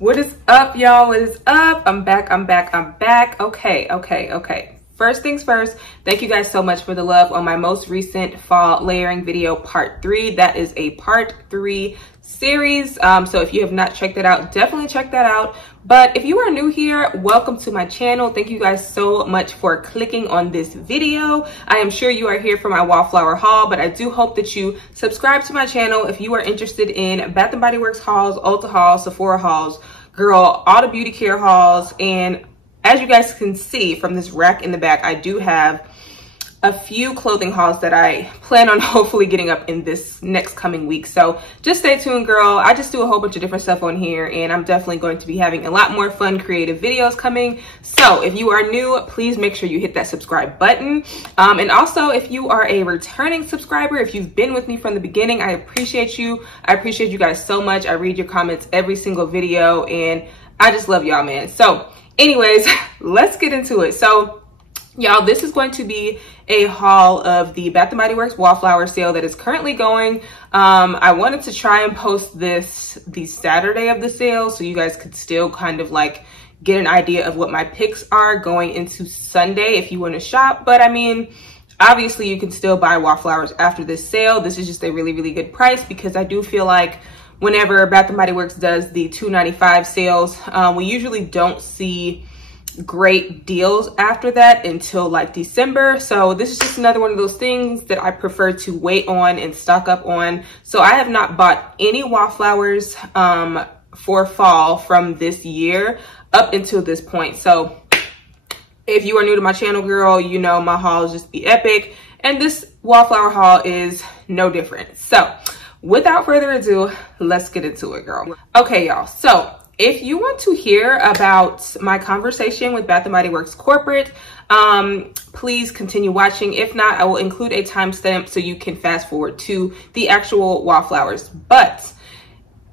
What is up, y'all? What is up? I'm back. Okay. First things first, thank you guys so much for the love on my most recent fall layering video, part 3. That is a part 3 series. So if you have not checked that out, definitely check that out. But if you are new here, welcome to my channel. Thank you guys so much for clicking on this video. I am sure you are here for my Wallflower haul, but I do hope that you subscribe to my channel if you are interested in Bath & Body Works hauls, Ulta hauls, Sephora hauls, girl, all the beauty care hauls. And as you guys can see from this rack in the back, I do have a few clothing hauls that I plan on hopefully getting up in this next coming week. So just stay tuned, girl. I just do a whole bunch of different stuff on here, and I'm definitely going to be having a lot more fun, creative videos coming. So if you are new, please make sure you hit that subscribe button. And also, if you are a returning subscriber, if you've been with me from the beginning, I appreciate you. I appreciate you guys so much. I read your comments every single video, and I just love y'all, man. So anyways, let's get into it. So y'all, this is going to be a haul of the Bath & Body Works Wallflower sale that is currently going. I wanted to try and post this the Saturday of the sale so you guys could still kind of like get an idea of what my picks are going into Sunday if you want to shop. But I mean, obviously you can still buy Wallflowers after this sale. This is just a really, really good price because I do feel like whenever Bath & Body Works does the $2.95 sales, we usually don't see great deals after that until like December. So this is just another one of those things that I prefer to wait on and stock up on. So I have not bought any Wallflowers for fall from this year up until this point. So if you are new to my channel, girl, you know my hauls just be epic, and this Wallflower haul is no different. So without further ado, let's get into it, girl. Okay, y'all, so if you want to hear about my conversation with Bath & Body Works corporate, please continue watching. If not, I will include a timestamp so you can fast forward to the actual Wallflowers. But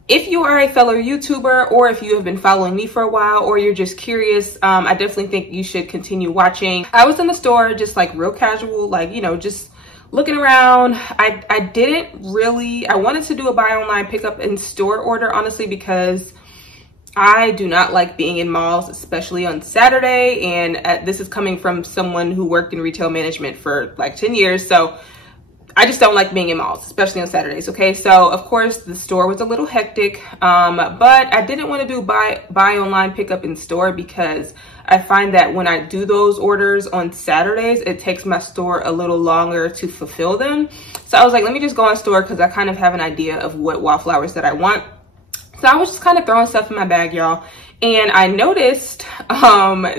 if you are a fellow YouTuber, or if you have been following me for a while, or you're just curious, I definitely think you should continue watching. I was in the store just like real casual, like, you know, just looking around. I wanted to do a buy online pickup in store order, honestly, because I do not like being in malls, especially on Saturday. And this is coming from someone who worked in retail management for like 10 years. So I just don't like being in malls, especially on Saturdays. Okay. So of course the store was a little hectic. But I didn't want to do buy online pickup in store because I find that when I do those orders on Saturdays, it takes my store a little longer to fulfill them. So I was like, let me just go on store because I kind of have an idea of what Wallflowers that I want. So I was just kind of throwing stuff in my bag, y'all. And I noticed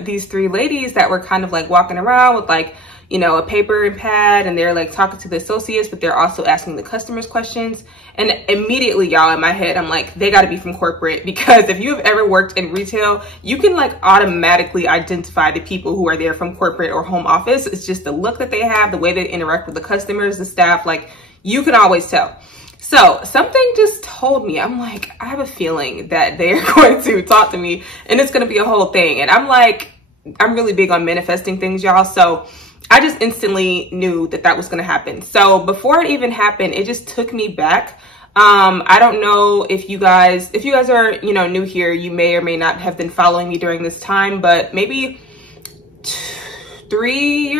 these 3 ladies that were kind of like walking around with like, you know, a paper and pad, and they're like talking to the associates, but they're also asking the customers questions. And immediately, y'all, in my head, I'm like, they got to be from corporate, because if you have ever worked in retail, you can like automatically identify the people who are there from corporate or home office. It's just the look that they have, the way they interact with the customers, the staff, like you can always tell. So something just told me, I'm like, I have a feeling that they're going to talk to me and it's going to be a whole thing. And I'm like, I'm really big on manifesting things, y'all. So I just instantly knew that that was going to happen. So before it even happened, it just took me back. I don't know if you guys are, you know, new here, you may or may not have been following me during this time, but maybe 3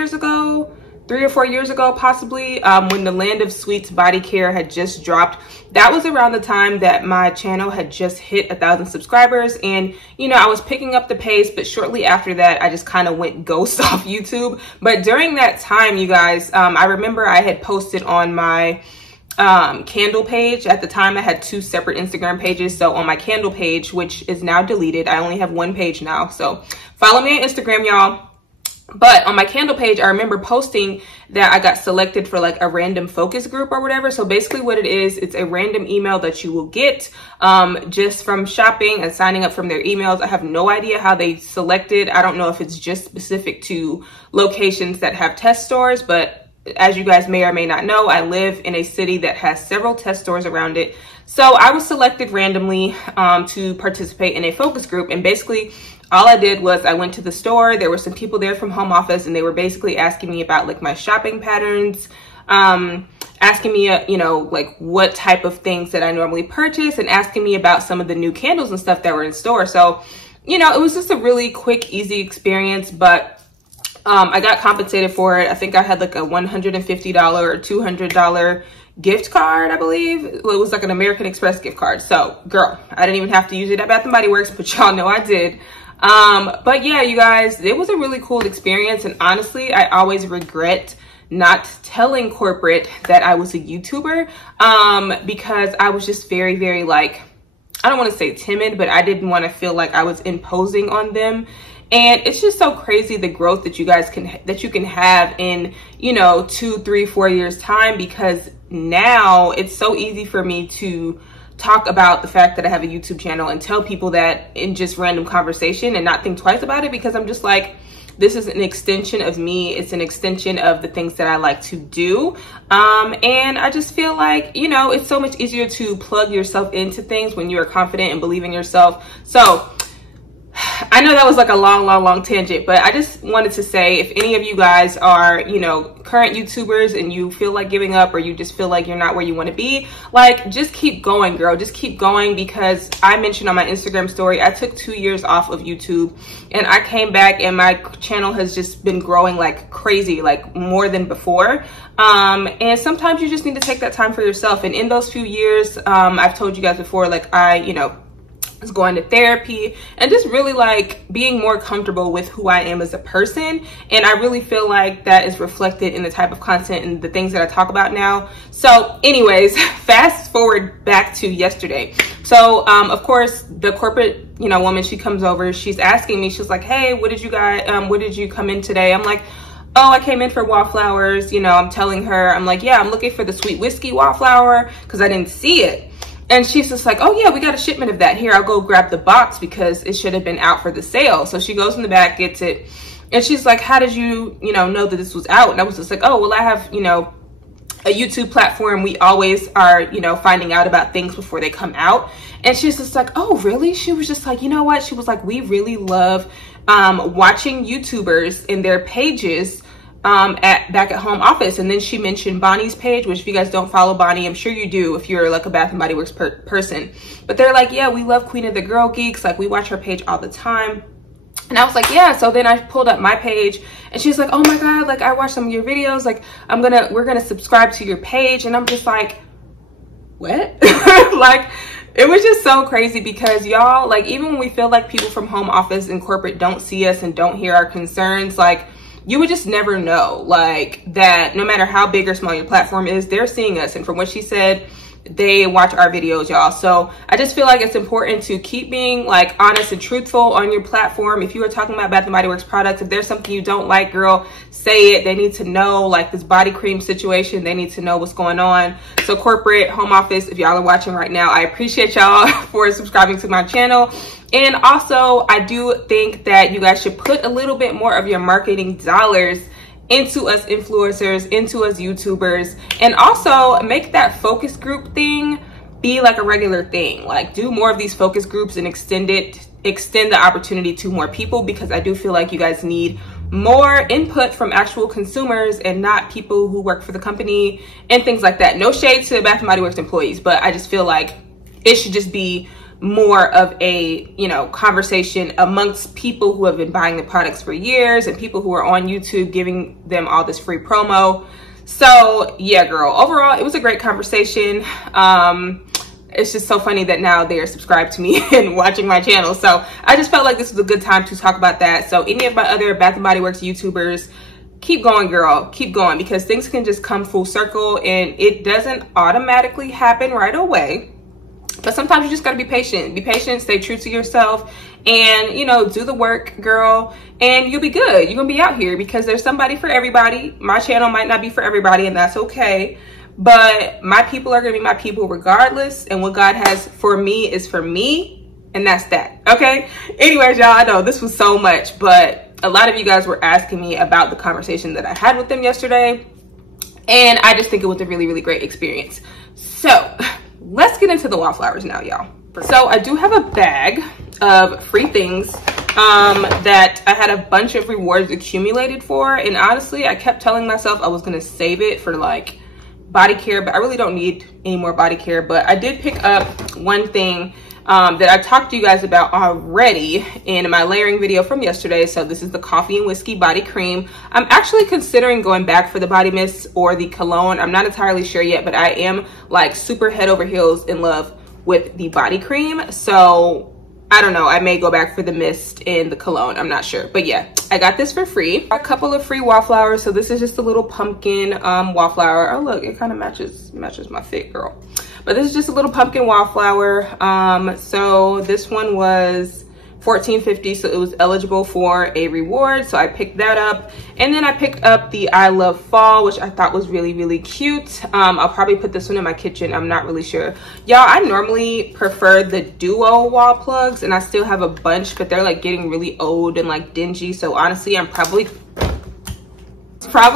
or 4 years ago, possibly, when the Land of Sweets body care had just dropped. That was around the time that my channel had just hit 1,000 subscribers. And, you know, I was picking up the pace, but shortly after that, I just kind of went ghost off YouTube. But during that time, you guys, I remember I had posted on my candle page. At the time, I had 2 separate Instagram pages. So on my candle page, which is now deleted, I only have 1 page now. So follow me on Instagram, y'all. But on my candle page, I remember posting that I got selected for like a random focus group or whatever. So basically what it is, it's a random email that you will get just from shopping and signing up from their emails. I have no idea how they selected. I don't know if it's just specific to locations that have test stores, but as you guys may or may not know, I live in a city that has several test stores around it. So I was selected randomly to participate in a focus group, and basically all I did was I went to the store. There were some people there from home office, and they were basically asking me about like my shopping patterns. asking me, you know, like what type of things that I normally purchase and asking me about some of the new candles and stuff that were in store. So, you know, it was just a really quick, easy experience, but I got compensated for it. I think I had like a $150 or $200 gift card, I believe. It was like an American Express gift card. So, girl, I didn't even have to use it at Bath & Body Works, but y'all know I did. But yeah, you guys, it was a really cool experience. And honestly, I always regret not telling corporate that I was a YouTuber, because I was just very, very like, I don't want to say timid, but I didn't want to feel like I was imposing on them. And it's just so crazy the growth that you guys can have in, you know, 2, 3, 4 years time, because now it's so easy for me to talk about the fact that I have a YouTube channel and tell people that in just random conversation and not think twice about it, because I'm just like, this is an extension of me. It's an extension of the things that I like to do. And I just feel like, you know, it's so much easier to plug yourself into things when you're confident and believe in yourself. So I know that was like a long tangent, but I just wanted to say, if any of you guys are, you know, current YouTubers and you feel like giving up, or you just feel like you're not where you want to be, like, just keep going, girl. Just keep going, because I mentioned on my Instagram story, I took 2 years off of YouTube and I came back and my channel has just been growing like crazy, like more than before. And sometimes you just need to take that time for yourself. And in those few years, I've told you guys before, like you know, is going to therapy and just really like being more comfortable with who I am as a person. And I really feel like that is reflected in the type of content and the things that I talk about now. So anyways, fast forward back to yesterday. So of course the corporate, you know, woman, she comes over, she's asking me, she's like, hey, what did you come in today? I'm like, oh, I came in for wallflowers. You know, I'm telling her, I'm like, yeah, I'm looking for the sweet whiskey wallflower because I didn't see it. And she's just like, oh yeah, we got a shipment of that. Here, I'll go grab the box because it should have been out for the sale. So she goes in the back, gets it. And she's like, how did you, know that this was out? And I was just like, oh, well, I have, a YouTube platform. We always are, finding out about things before they come out. And she's just like, oh, really? She was just like, you know what? She was like, we really love watching YouTubers in their pages back at home office. And then she mentioned Bonnie's page, which if you guys don't follow Bonnie, I'm sure you do if you're like a Bath and Body Works person. But they're like, yeah, we love Queen of the Girl Geeks. Like, we watch her page all the time. And I was like, yeah. So then I pulled up my page and she's like, oh my God, like I watched some of your videos. Like we're gonna subscribe to your page. And I'm just like, what? Like, it was just so crazy because y'all, like, even when we feel like people from home office and corporate don't see us and don't hear our concerns, like, you would just never know, like, that no matter how big or small your platform is, they're seeing us. And from what she said, they watch our videos, y'all. So I just feel like it's important to keep being like honest and truthful on your platform. If you are talking about Bath and Body Works products, if there's something you don't like, girl, say it. They need to know, like this body cream situation, they need to know what's going on. So corporate, home office, if y'all are watching right now, I appreciate y'all for subscribing to my channel. And also, I do think that you guys should put a little bit more of your marketing dollars into us influencers, into us YouTubers, and also make that focus group thing be like a regular thing. Like, do more of these focus groups and extend the opportunity to more people, because I do feel like you guys need more input from actual consumers and not people who work for the company and things like that. No shade to Bath and Body Works employees, but I just feel like it should just be more of a, conversation amongst people who have been buying the products for years and people who are on YouTube giving them all this free promo. So yeah, girl, overall, it was a great conversation. It's just so funny that now they are subscribed to me and watching my channel. So I just felt like this was a good time to talk about that. So any of my other Bath and Body Works YouTubers, keep going, girl, keep going, because things can just come full circle and it doesn't automatically happen right away. But sometimes you just gotta be patient. Be patient, stay true to yourself, and, do the work, girl, and you'll be good. You're gonna be out here because there's somebody for everybody. My channel might not be for everybody, and that's okay. But my people are gonna be my people regardless, and what God has for me is for me, and that's that, okay? Anyways, y'all, I know this was so much, but a lot of you guys were asking me about the conversation that I had with them yesterday, and I just think it was a really, really great experience. So let's get into the wallflowers now, y'all. So I do have a bag of free things that I had a bunch of rewards accumulated for. And honestly, I kept telling myself I was gonna save it for like body care, but I really don't need any more body care. But I did pick up one thing that I talked to you guys about already in my layering video from yesterday. So this is the Coffee and Whiskey body cream. I'm actually considering going back for the body mist or the cologne. I'm not entirely sure yet, but I am like super head over heels in love with the body cream. So I don't know, I may go back for the mist and the cologne, I'm not sure. But yeah, I got this for free. A couple of free wallflowers. So this is just a little pumpkin wallflower. Oh look, it kind of matches my fit, girl. But this is just a little pumpkin wallflower. So this one was $14.50, so it was eligible for a reward. So I picked that up. And then I picked up the I Love Fall, which I thought was really, really cute. I'll probably put this one in my kitchen. I'm not really sure. Y'all, I normally prefer the duo wall plugs, and I still have a bunch, but they're like getting really old and like dingy. So honestly, I'm probably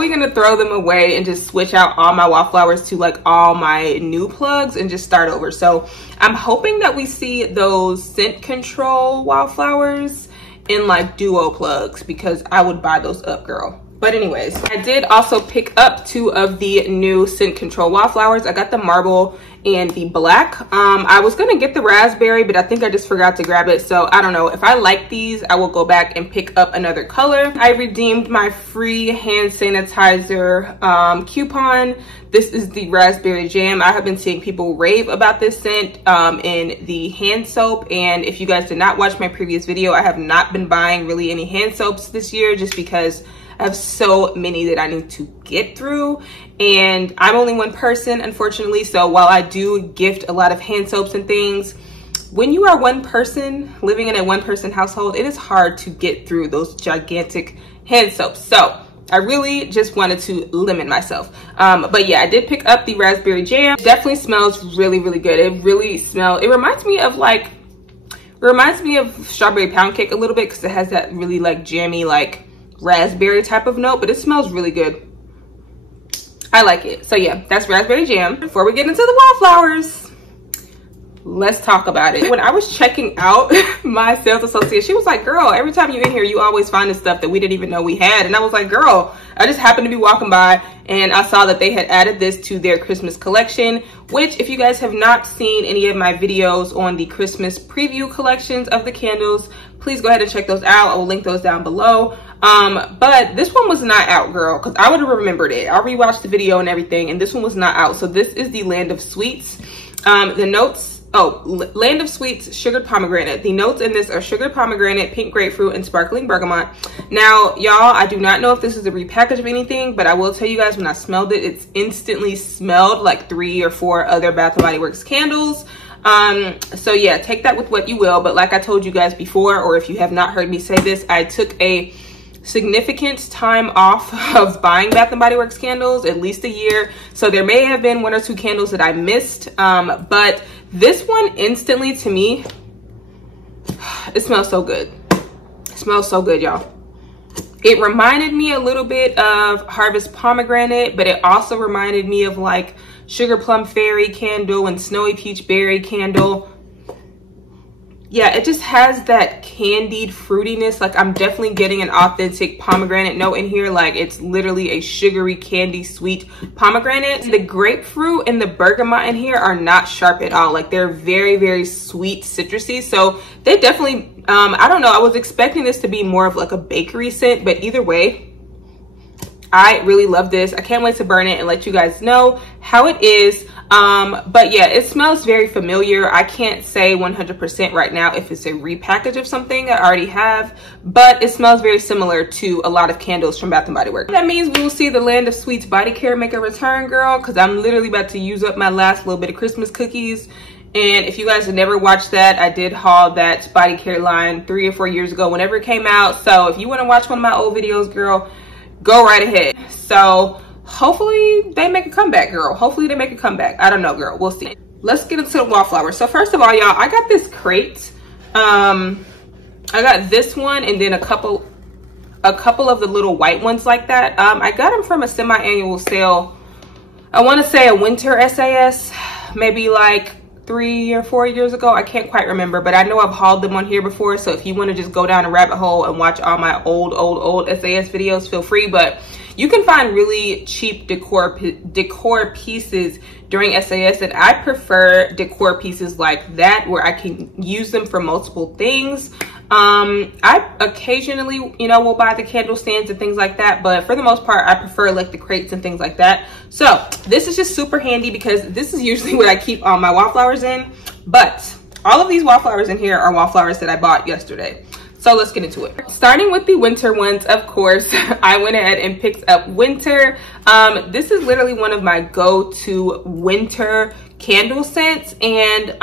gonna throw them away and just switch out all my wallflowers to like all my new plugs and just start over. So I'm hoping that we see those scent control wallflowers in like duo plugs, because I would buy those up, girl. But anyways, I did also pick up 2 of the new scent control wallflowers. I got the marble and the black. I was gonna get the raspberry, but I think I just forgot to grab it. So I don't know. If I like these, I will go back and pick up another color. I redeemed my free hand sanitizer coupon. This is the raspberry jam. I have been seeing people rave about this scent in the hand soap. And if you guys did not watch my previous video, I have not been buying really any hand soaps this year, just because I have so many that I need to get through, and I'm only one person, unfortunately. So while I do gift a lot of hand soaps and things, when you are one person living in a one-person household, it is hard to get through those gigantic hand soaps. So I really just wanted to limit myself. But yeah, I did pick up the raspberry jam. It definitely smells really, really good. It reminds me of strawberry pound cake a little bit, because it has that really like jammy, like raspberry type of note, but it smells really good. I like it. So yeah, that's raspberry jam. Before we get into the wallflowers, let's talk about it. When I was checking out my sales associate, she was like, girl, every time you're in here, you always find the stuff that we didn't even know we had. And I was like, girl, I just happened to be walking by and I saw that they had added this to their Christmas collection, which if you guys have not seen any of my videos on the Christmas preview collections of the candles, please go ahead and check those out. I will link those down below. But this one was not out, girl, because I would have remembered it. I rewatched the video and everything, and this one was not out. So this is the Land of Sweets. The notes, Land of Sweets sugared pomegranate. The notes in this are sugared pomegranate, pink grapefruit, and sparkling bergamot. Now, y'all, I do not know if this is a repackage of anything, but I will tell you guys, when I smelled it, it's instantly smelled like 3 or 4 other Bath & Body Works candles. So yeah, take that with what you will. But like I told you guys before, or if you have not heard me say this, I took a significant time off of buying Bath & Body Works candles, at least a year. So there may have been 1 or 2 candles that I missed. But this one instantly, to me, it smells so good. It smells so good, y'all. It reminded me a little bit of Harvest Pomegranate, but it also reminded me of like Sugar Plum Fairy candle and Snowy Peach Berry candle. Yeah, it just has that candied fruitiness. Like, I'm definitely getting an authentic pomegranate note in here. Like, it's literally a sugary, candy, sweet pomegranate. The grapefruit and the bergamot in here are not sharp at all. Like, they're very, very sweet, citrusy. So they definitely, I don't know, I was expecting this to be more of like a bakery scent, but either way, I really love this. I can't wait to burn it and let you guys know how it is. But yeah, it smells very familiar. I can't say 100% right now if it's a repackage of something I already have, but it smells very similar to a lot of candles from Bath & Body Works. That means we will see the Land of Sweets body care make a return, girl, because I'm literally about to use up my last little bit of Christmas cookies. And if you guys have never watched that, I did haul that body care line 3 or 4 years ago whenever it came out. So if you want to watch one of my old videos, girl, go right ahead. So hopefully they make a comeback, girl. Hopefully they make a comeback. I don't know, girl. We'll see. Let's get into the wallflower. So first of all, y'all, I got this crate. I got this one and then a couple of the little white ones like that. I got them from a semi-annual sale. I want to say a winter SAS, maybe like 3 or 4 years ago. I can't quite remember, but I know I've hauled them on here before. So if you want to just go down a rabbit hole and watch all my old SAS videos, feel free. But you can find really cheap decor pieces during SAS, and I prefer decor pieces like that where I can use them for multiple things. I occasionally, you know, will buy the candle stands and things like that, but for the most part, I prefer like the crates and things like that. So this is just super handy because this is usually what I keep all my wallflowers in, but all of these wallflowers in here are wallflowers that I bought yesterday. So let's get into it. Starting with the winter ones, of course, I went ahead and picked up winter. This is literally one of my go-to winter candle scents, and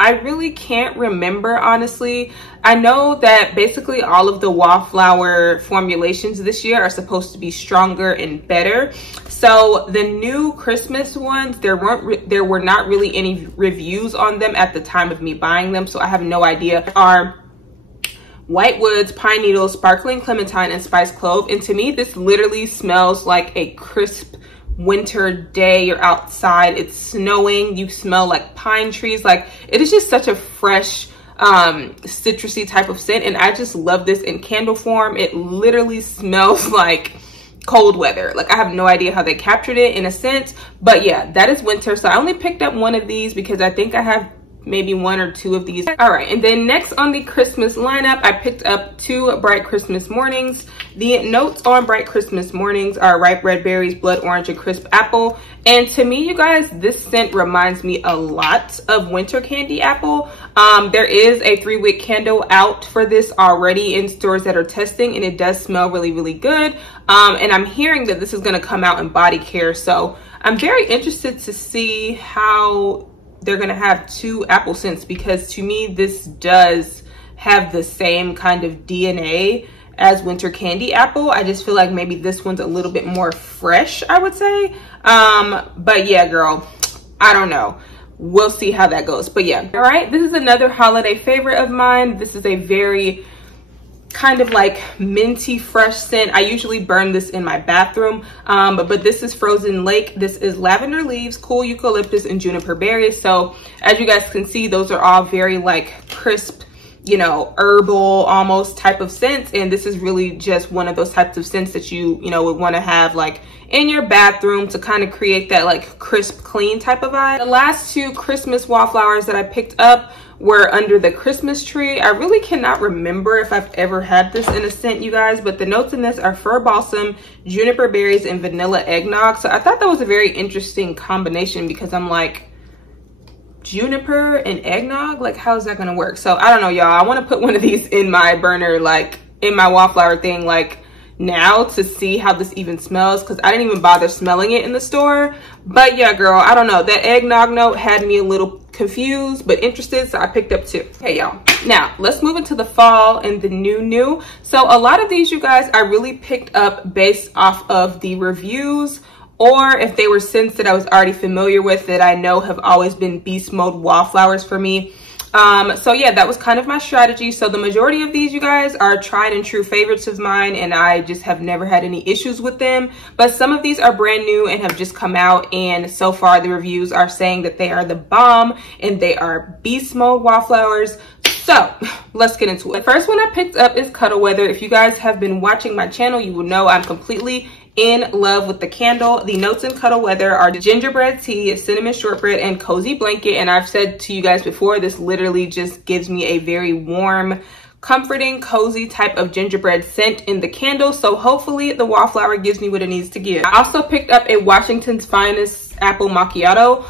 I really can't remember, honestly. I know that basically all of the wallflower formulations this year are supposed to be stronger and better. So the new Christmas ones, there were not really any reviews on them at the time of me buying them, so I have no idea. Are white woods, pine needles, sparkling clementine, and spiced clove. And to me, this literally smells like a crisp winter day. You're outside, it's snowing, you smell like pine trees. Like, it is just such a fresh citrusy type of scent, and I just love this in candle form. It literally smells like cold weather. Like, I have no idea how they captured it in a sense, but yeah, that is winter. So I only picked up one of these because I think I have maybe 1 or 2 of these. All right, and then next on the Christmas lineup, I picked up 2 Bright Christmas Mornings. The notes on Bright Christmas Mornings are ripe red berries, blood orange, and crisp apple. And to me, you guys, this scent reminds me a lot of winter candy apple. There is a 3-wick candle out for this already in stores that are testing, and it does smell really, really good. And I'm hearing that this is gonna come out in body care. So I'm very interested to see how they're gonna have 2 apple scents, because to me this does have the same kind of DNA as winter candy apple. I just feel like maybe this one's a little bit more fresh, I would say. But yeah, girl, I don't know, we'll see how that goes. But yeah, all right, this is another holiday favorite of mine. This is a very kind of like minty fresh scent. I usually burn this in my bathroom, but this is Frozen Lake. This is lavender leaves, cool eucalyptus, and juniper berries. So as you guys can see, those are all very like crisp, you know, herbal almost type of scents, and this is really just one of those types of scents that you know would want to have like in your bathroom to kind of create that like crisp, clean type of vibe. The last 2 Christmas wallflowers that I picked up were under the Christmas tree. I really cannot remember if I've ever had this in a scent, you guys, but the notes in this are fir balsam, juniper berries, and vanilla eggnog. So I thought that was a very interesting combination, because I'm like, juniper and eggnog, like, how is that gonna work? So I don't know, y'all. I want to put one of these in my burner, like in my wallflower thing, like now, to see how this even smells, because I didn't even bother smelling it in the store. But yeah, girl, I don't know, that eggnog note had me a little confused but interested, so I picked up 2. Okay, y'all, now let's move into the fall and the new. So a lot of these, you guys, I really picked up based off of the reviews, or if they were scents that I was already familiar with that I know have always been beast mode wallflowers for me. So yeah, that was kind of my strategy. So the majority of these, you guys, are tried and true favorites of mine, and I just have never had any issues with them. But some of these are brand new and have just come out, and so far the reviews are saying that they are the bomb and they are beast mode wallflowers. So let's get into it. The first one I picked up is Cuddle Weather. If you guys have been watching my channel, you will know I'm completely in love with the candle. The notes in Cuddle Weather are gingerbread tea, cinnamon shortbread, and cozy blanket. And I've said to you guys before, this literally just gives me a very warm, comforting, cozy type of gingerbread scent in the candle. So hopefully the wallflower gives me what it needs to give. I also picked up a Washington's Finest apple macchiato.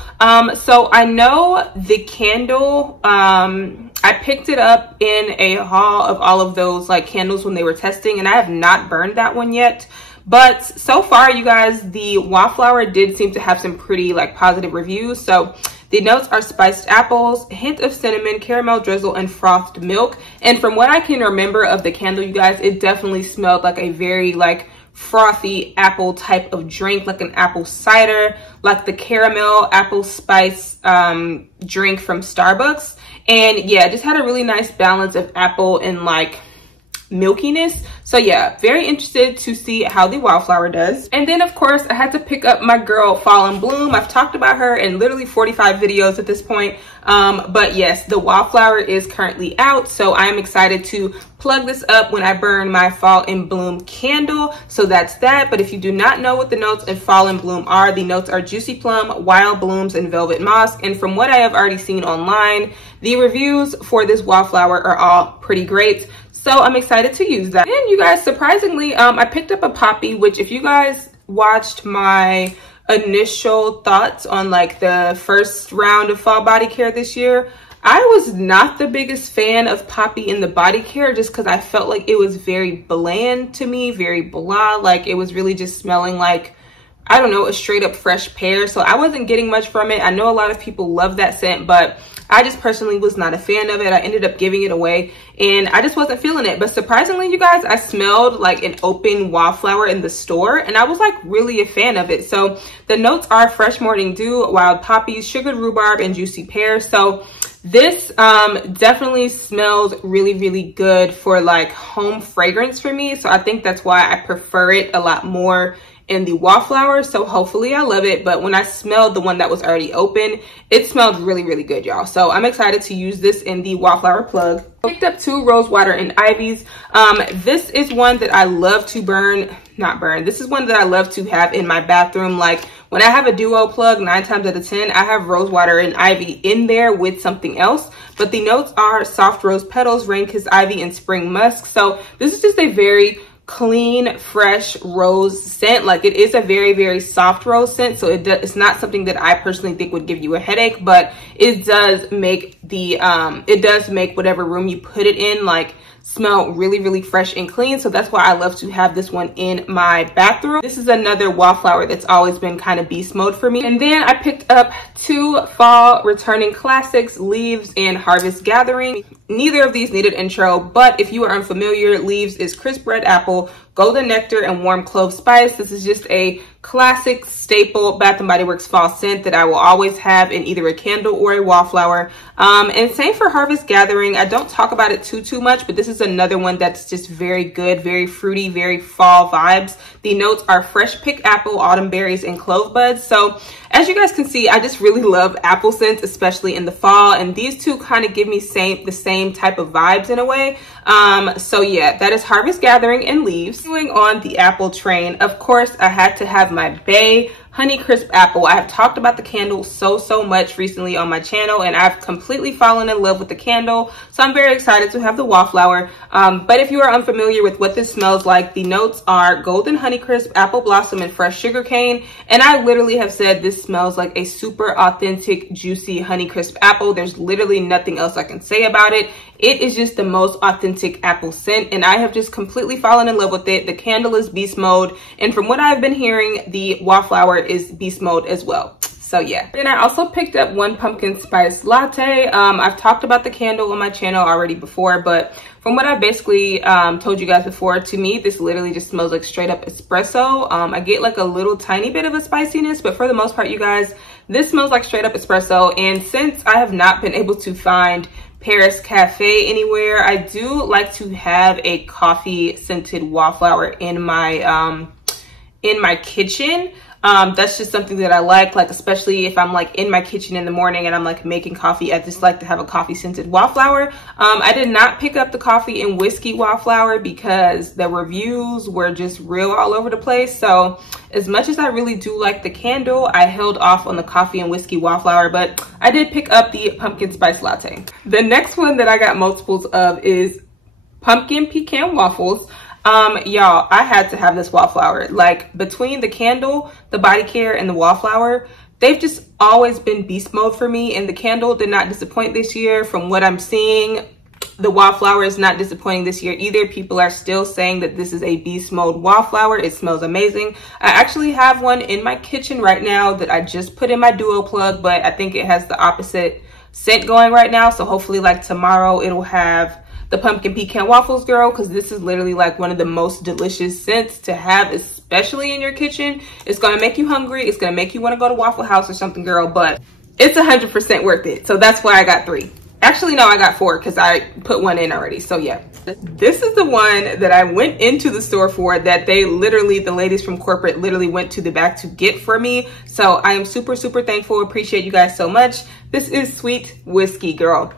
So I know the candle, I picked it up in a haul of all of those like candles when they were testing, and I have not burned that one yet. But so far, you guys, the wallflower did seem to have some pretty like positive reviews. So the notes are spiced apples, hint of cinnamon, caramel drizzle, and frothed milk. And from what I can remember of the candle, you guys, it definitely smelled like a very like frothy apple type of drink, like an apple cider, like the caramel apple spice drink from Starbucks. And yeah, it just had a really nice balance of apple and like milkiness. So yeah, very interested to see how the Wallflower does. And then of course I had to pick up my girl Fall and Bloom. I've talked about her in literally 45 videos at this point. But yes, the Wallflower is currently out, so I'm excited to plug this up when I burn my Fall and Bloom candle. So that's that. But if you do not know what the notes in Fall and Bloom are, the notes are Juicy Plum, Wild Blooms, and Velvet Moss. And from what I have already seen online, the reviews for this Wallflower are all pretty great. So I'm excited to use that. And you guys, surprisingly, I picked up a poppy, which if you guys watched my initial thoughts on like the first round of fall body care this year, I was not the biggest fan of poppy in the body care, just because I felt like it was very bland to me, very blah. Like it was really just smelling like, I don't know, a straight up fresh pear. So I wasn't getting much from it. I know a lot of people love that scent, but I just personally was not a fan of it. I ended up giving it away and I just wasn't feeling it. But surprisingly, you guys, I smelled like an open Wallflower in the store and I was like really a fan of it. So the notes are Fresh Morning Dew, Wild Poppies, Sugared Rhubarb, and Juicy Pear. So this definitely smells really, really good for like home fragrance for me. So I think that's why I prefer it a lot more in the Wallflower. So hopefully I love it. But when I smelled the one that was already open, it smelled really, really good, y'all. So I'm excited to use this in the Wallflower plug. Picked up 2 Rose Water and Ivies. This is one that I love to This is one that I love to have in my bathroom. Like when I have a duo plug, 9 times out of 10, I have Rose Water and Ivy in there with something else. But the notes are Soft Rose Petals, Rain Kiss Ivy, and Spring Musk. So this is just a very clean, fresh rose scent. Like it is a very, very soft rose scent. So it's not something that I personally think would give you a headache, but it does make the, it does make whatever room you put it in, like smell really, really fresh and clean. So that's why I love to have this one in my bathroom. This is another Wallflower that's always been kind of beast mode for me. And then I picked up 2 fall returning classics, Leaves and Harvest Gathering. Neither of these needed intro, but if you are unfamiliar, Leaves is crisp red apple, golden nectar, and warm clove spice. This is just a classic staple Bath & Body Works fall scent that I will always have in either a candle or a Wallflower. And same for Harvest Gathering. I don't talk about it too much, but this is another one that's just very good, very fruity, very fall vibes. The notes are fresh pick apple, autumn berries, and clove buds. So as you guys can see, I just really love apple scents, especially in the fall. And these two kind of give me the same type of vibes in a way. So yeah, that is Harvest Gathering and Leaves. Continuing on the apple train, of course, I had to have my Bay Honey Crisp Apple. I have talked about the candle so much recently on my channel, and I've completely fallen in love with the candle. So I'm very excited to have the Wallflower. But if you are unfamiliar with what this smells like, the notes are Golden Honey Crisp, Apple Blossom, and Fresh Sugar Cane. And I literally have said this smells like a super authentic, juicy Honey Crisp apple. There's literally nothing else I can say about it. It is just the most authentic apple scent, and I have just completely fallen in love with it. The candle is beast mode, and from what I've been hearing, the Wallflower is beast mode as well. So yeah. Then I also picked up 1 pumpkin spice latte. I've talked about the candle on my channel already before, but from what I basically told you guys before, to me, this literally just smells like straight up espresso. I get like a little tiny bit of a spiciness, but for the most part, you guys, this smells like straight up espresso. And since I have not been able to find Paris Cafe anywhere, I do like to have a coffee scented Wallflower in my kitchen. That's just something that I like especially if I'm like in my kitchen in the morning and I'm like making coffee, I just like to have a coffee scented Wallflower. I did not pick up the coffee and whiskey Wallflower because the reviews were just real all over the place. So as much as I really do like the candle, I held off on the coffee and whiskey Wallflower, but I did pick up the pumpkin spice latte. The next one that I got multiples of is pumpkin pecan waffles. Y'all, I had to have this Wallflower. Like between the candle, the body care, and the Wallflower, they've just always been beast mode for me, and the candle did not disappoint this year. From what I'm seeing, the Wallflower is not disappointing this year either. People are still saying that this is a beast mode Wallflower. It smells amazing. I actually have one in my kitchen right now that I just put in my duo plug, but I think it has the opposite scent going right now. So hopefully like tomorrow it'll have the pumpkin pecan waffles, girl, because this is literally like one of the most delicious scents to have, especially in your kitchen. It's gonna make you hungry. It's gonna make you want to go to Waffle House or something, girl, but it's 100% worth it. So that's why I got 3. Actually, no, I got 4 because I put 1 in already. So yeah. This is the one that I went into the store for, that they literally, the ladies from corporate literally went to the back to get for me. So I am super, super thankful. Appreciate you guys so much. This is Sweet Whiskey, girl.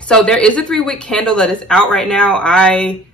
So there is a 3-wick candle that is out right now. I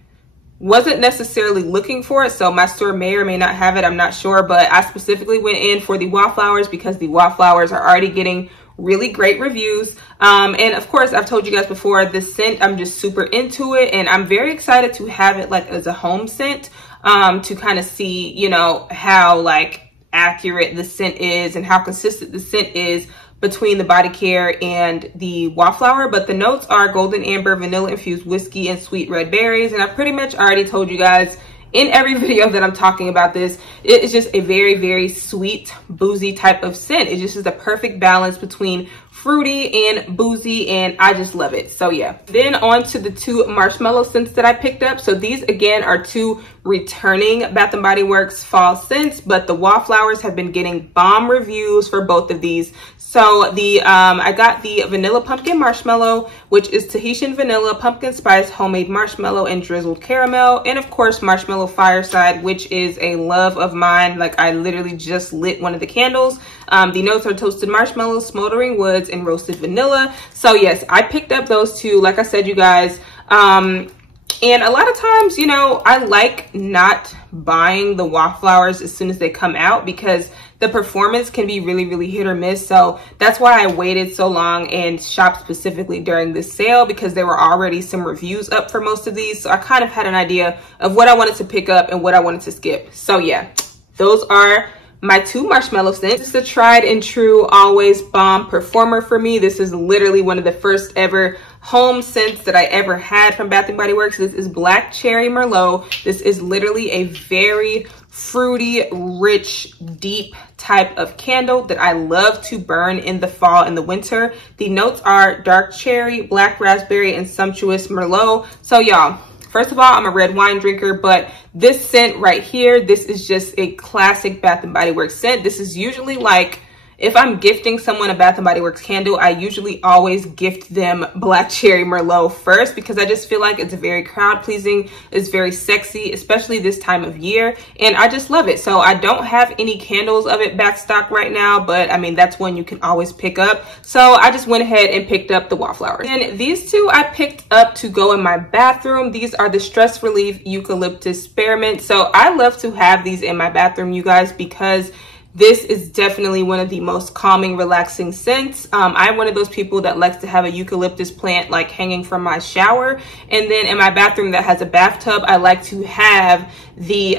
wasn't necessarily looking for it, so my store may or may not have it, I'm not sure, but I specifically went in for the Wallflowers because the Wallflowers are already getting really great reviews. And of course, I've told you guys before, the scent, I'm just super into it, and I'm very excited to have it like as a home scent, to kind of see, you know, how like accurate the scent is and how consistent the scent is between the body care and the Wallflower. But the notes are golden amber, vanilla infused whiskey, and sweet red berries. And I pretty much already told you guys in every video that I'm talking about this, it is just a very, very sweet, boozy type of scent. It just is the perfect balance between fruity and boozy, and I just love it. So yeah, then on to the 2 marshmallow scents that I picked up. So these again are 2 returning Bath & Body Works fall scents, but the Wallflowers have been getting bomb reviews for both of these. So the I got the vanilla pumpkin marshmallow, which is Tahitian vanilla, pumpkin spice, homemade marshmallow, and drizzled caramel, and of course marshmallow fireside, which is a love of mine. Like, I literally just lit one of the candles. The notes are toasted marshmallows, smoldering woods, and roasted vanilla. So yes, I picked up those 2, like I said, you guys. And a lot of times, you know, I like not buying the Wallflowers as soon as they come out because the performance can be really, really hit or miss. So that's why I waited so long and shopped specifically during this sale, because there were already some reviews up for most of these. So I kind of had an idea of what I wanted to pick up and what I wanted to skip. So yeah, those are my 2 marshmallow scents. This is a tried and true, always bomb performer for me. This is literally one of the first ever home scents that I ever had from Bath & Body Works. This is Black Cherry Merlot. This is literally a very fruity, rich, deep type of candle that I love to burn in the fall and the winter. The notes are dark cherry, black raspberry, and sumptuous Merlot. So y'all, first of all, I'm a red wine drinker, but this scent right here, this is just a classic Bath & Body Works scent. This is usually like, if I'm gifting someone a Bath & Body Works candle, I usually always gift them Black Cherry Merlot first, because I just feel like it's very crowd pleasing. It's very sexy, especially this time of year. And I just love it. So I don't have any candles of it back stock right now, but I mean, that's one you can always pick up. So I just went ahead and picked up the Wallflowers. And these 2 I picked up to go in my bathroom. These are the Stress Relief Eucalyptus Spearmint. So I love to have these in my bathroom, you guys, because this is definitely one of the most calming, relaxing scents. I'm one of those people that likes to have a eucalyptus plant like hanging from my shower. And then in my bathroom that has a bathtub, I like to have the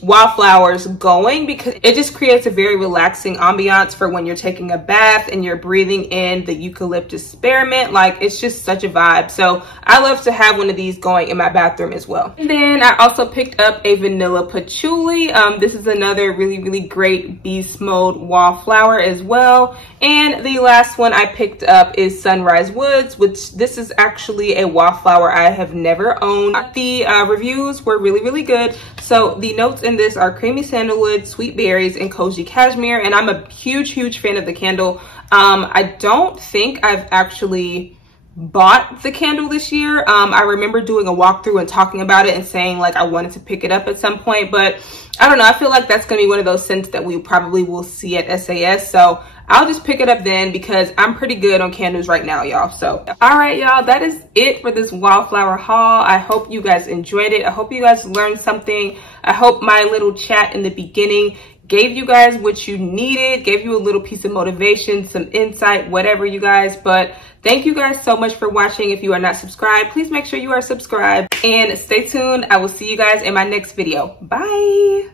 Wallflowers going, because it just creates a very relaxing ambiance for when you're taking a bath and you're breathing in the eucalyptus spearmint. Like, it's just such a vibe. So I love to have one of these going in my bathroom as well. And then I also picked up a vanilla patchouli. This is another really, really great beast mode Wallflower as well. And the last one I picked up is Sunrise Woods, which this is actually a Wallflower I have never owned. The reviews were really, really good. So the notes in this are creamy sandalwood, sweet berries, and cozy cashmere. And I'm a huge, huge fan of the candle. I don't think I've actually bought the candle this year. I remember doing a walkthrough and talking about it and saying like I wanted to pick it up at some point, but I don't know. I feel like that's gonna be one of those scents that we probably will see at SAS. So I'll just pick it up then, because I'm pretty good on candles right now, y'all. So all right, y'all, that is it for this Wallflower haul. I hope you guys enjoyed it. I hope you guys learned something. I hope my little chat in the beginning gave you guys what you needed, gave you a little piece of motivation, some insight, whatever, you guys. But thank you guys so much for watching. If you are not subscribed, please make sure you are subscribed, and stay tuned. I will see you guys in my next video. Bye.